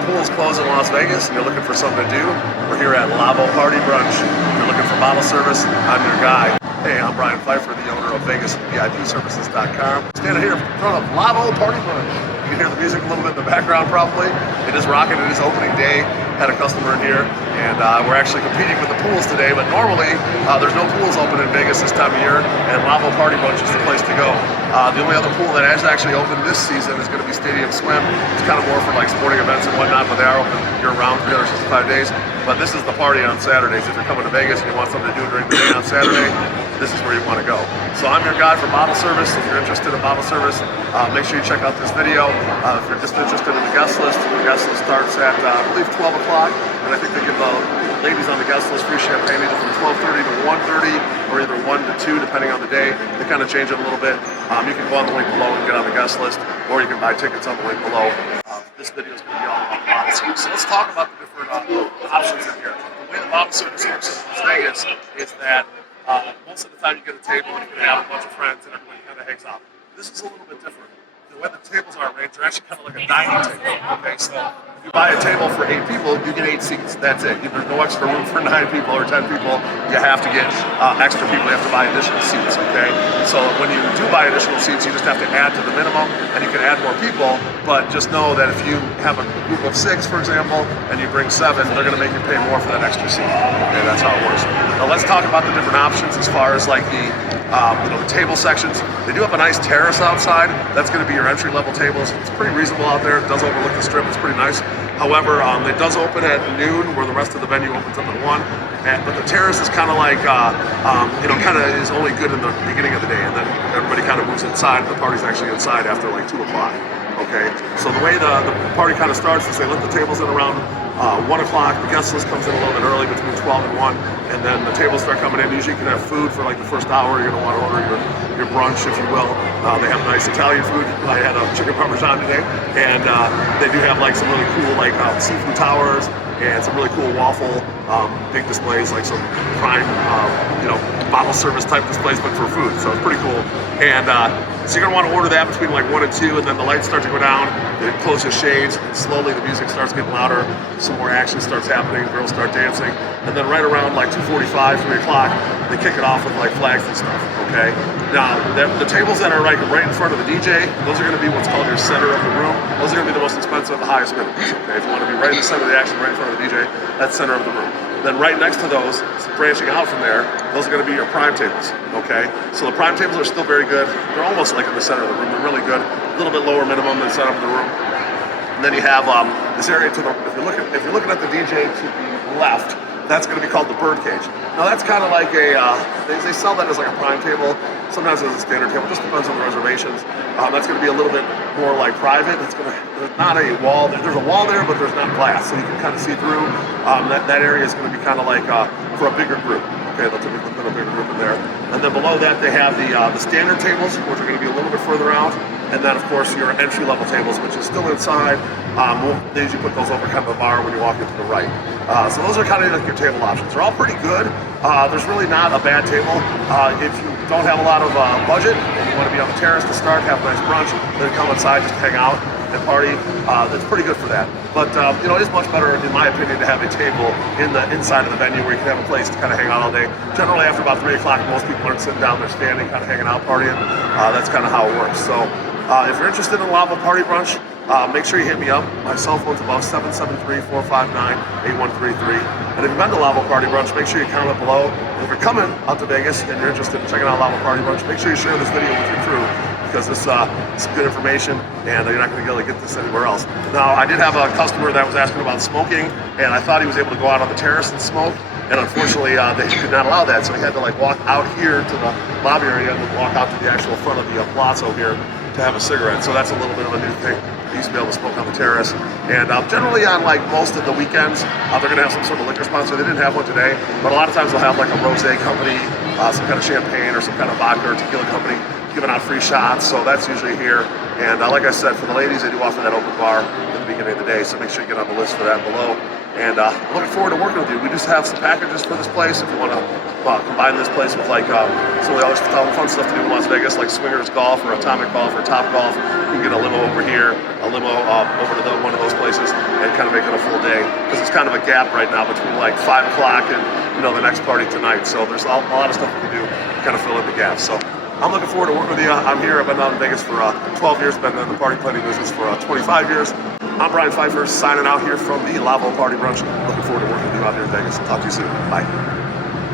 the pool is closed in Las Vegas and you're looking for something to do, we're here at Lavo Party Brunch. If you're looking for bottle service, I'm your guy. Hey, I'm Brian Pfeiffer, the owner of VegasVIPServices.com. Standing here in front of Lavo Party Brunch. You can hear the music a little bit in the background probably. It is rocking, it is opening day. Had a customer in here, and we're actually competing with the pools today, but normally there's no pools open in Vegas this time of year, and Lavo Party Brunch is the place to go. The only other pool that has actually opened this season is going to be Stadium Swim. It's kind of more for like sporting events and whatnot, but they are open year-round, 365 days. But this is the party on Saturdays. If you're coming to Vegas and you want something to do during the day on Saturday, this is where you want to go. So I'm your guy for bottle service. If you're interested in bottle service, make sure you check out this video. If you're just interested in the guest list starts at, I believe, 12 o'clock. And I think they give the ladies on the guest list free champagne either from 12:30 to 1:30 or either 1 to 2, depending on the day. They kind of change it a little bit. You can go on the link below and get on the guest list, or you can buy tickets on the link below. This video is going to be all about bottle service. So let's talk about the different options in here. The way the bottle service works in Las Vegas is that most of the time you get a table and you're going to have a bunch of friends and everybody kind of hangs out. This is a little bit different. The way the tables are arranged, they're actually kind of like a dining table. Okay, so if you buy a table for 8 people, you get 8 seats. That's it. There's no extra room for 9 people or 10 people. You have to get extra people. You have to buy additional seats. Okay, so when you do buy additional seats, you just have to add to the minimum, and you can add more people. But just know that if you have a group of 6, for example, and you bring 7, they're going to make you pay more for that extra seat. Okay, that's how it works. Now let's talk about the different options as far as like the the table sections. They do have a nice terrace outside. That's going to be your entry-level tables. It's pretty reasonable out there. It does overlook the strip. It's pretty nice. However, it does open at noon, where the rest of the venue opens up at 1. But the terrace is kind of like, kind of is only good in the beginning of the day, and then everybody kind of moves inside. The party's actually inside after like 2 o'clock. Okay, so the way the party kind of starts is they let the tables in around 1 o'clock. The guest list comes in a little bit early, between 12 and 1, and then the tables start coming in. Usually you can have food for like the first hour. You're going to want to order your brunch, if you will. They have nice Italian food. I had a chicken parmesan today, and they do have like some really cool like seafood towers and some really cool waffle big displays, like some prime bottle service type displays, but for food. So it's pretty cool. And so you're gonna want to order that between like 1 and 2, and then the lights start to go down. It closes shades, and slowly the music starts getting louder. Some more action starts happening. Girls start dancing, and then right around like 2:45, 3 o'clock, they kick it off with like flags and stuff. Okay. Now the tables that are like right in front of the DJ, those are going to be what's called your center of the room. Those are going to be the most expensive, the highest minimums. Okay. If you want to be right in the center of the action, right in front of the DJ, that's center of the room. Then right next to those, branching out from there, those are going to be your prime tables, okay? So the prime tables are still very good. They're almost like in the center of the room. They're really good. A little bit lower minimum than center of the room. And then you have this area to the, if you're looking at the DJ to the left, that's going to be called the bird cage. Now that's kind of like a, they sell that as like a prime table. Sometimes as a standard table, just depends on the reservations. That's going to be a little bit more like private. There's not a wall there. There's a wall there, but there's not glass, so you can kind of see through. That area is going to be kind of like for a bigger group. Okay, they'll typically put a bigger group in there. And then below that, they have the standard tables, which are going to be a little bit further out. And then, of course, your entry-level tables, which is still inside. They usually put those over kind of the bar when you walk into the right. So those are kind of like your table options. They're all pretty good. There's really not a bad table. If you don't have a lot of budget and you want to be on the terrace to start, have a nice brunch, then come inside just to hang out and party, that's pretty good for that. But it is much better, in my opinion, to have a table in the inside of the venue where you can have a place to kind of hang out all day. Generally, after about 3 o'clock, most people aren't sitting down, they're standing, kind of hanging out, partying. That's kind of how it works. So if you're interested in Lavo Party Brunch, make sure you hit me up. My cell phone's above 773-459-8133. And if you've been to Lavo Party Brunch, make sure you comment below. And if you're coming out to Vegas and you're interested in checking out Lavo Party Brunch, make sure you share this video with your crew, because this is good information, and you're not going to be able to get this anywhere else. Now, I did have a customer that was asking about smoking, and I thought he was able to go out on the terrace and smoke, and unfortunately, they did not allow that, so he had to like walk out here to the lobby area and then walk out to the actual front of the palazzo here to have a cigarette. So that's a little bit of a new thing. They used to be able to smoke on the terrace. And generally on like most of the weekends, they're gonna have some sort of liquor sponsor. They didn't have one today, but a lot of times they'll have like a rosé company, some kind of champagne or some kind of vodka or tequila company giving out free shots. So that's usually here. And like I said, for the ladies, they do offer that open bar at the beginning of the day. So make sure you get on the list for that below. And I'm looking forward to working with you. We just have some packages for this place. If you want to combine this place with like some of the other fun stuff to do in Las Vegas, like swingers golf or atomic golf or top golf, you can get a limo over here, a limo over to one of those places, and kind of make it a full day, because it's kind of a gap right now between like 5 o'clock and the next party tonight. So there's a lot of stuff we can do to kind of fill in the gaps. So I'm looking forward to working with you. I'm here. I've been out in Vegas for 12 years. Been in the party planning business for 25 years. I'm Brian Pfeiffer, signing out here from the Lavo Party Brunch. Looking forward to working with you out here in Vegas. Talk to you soon. Bye.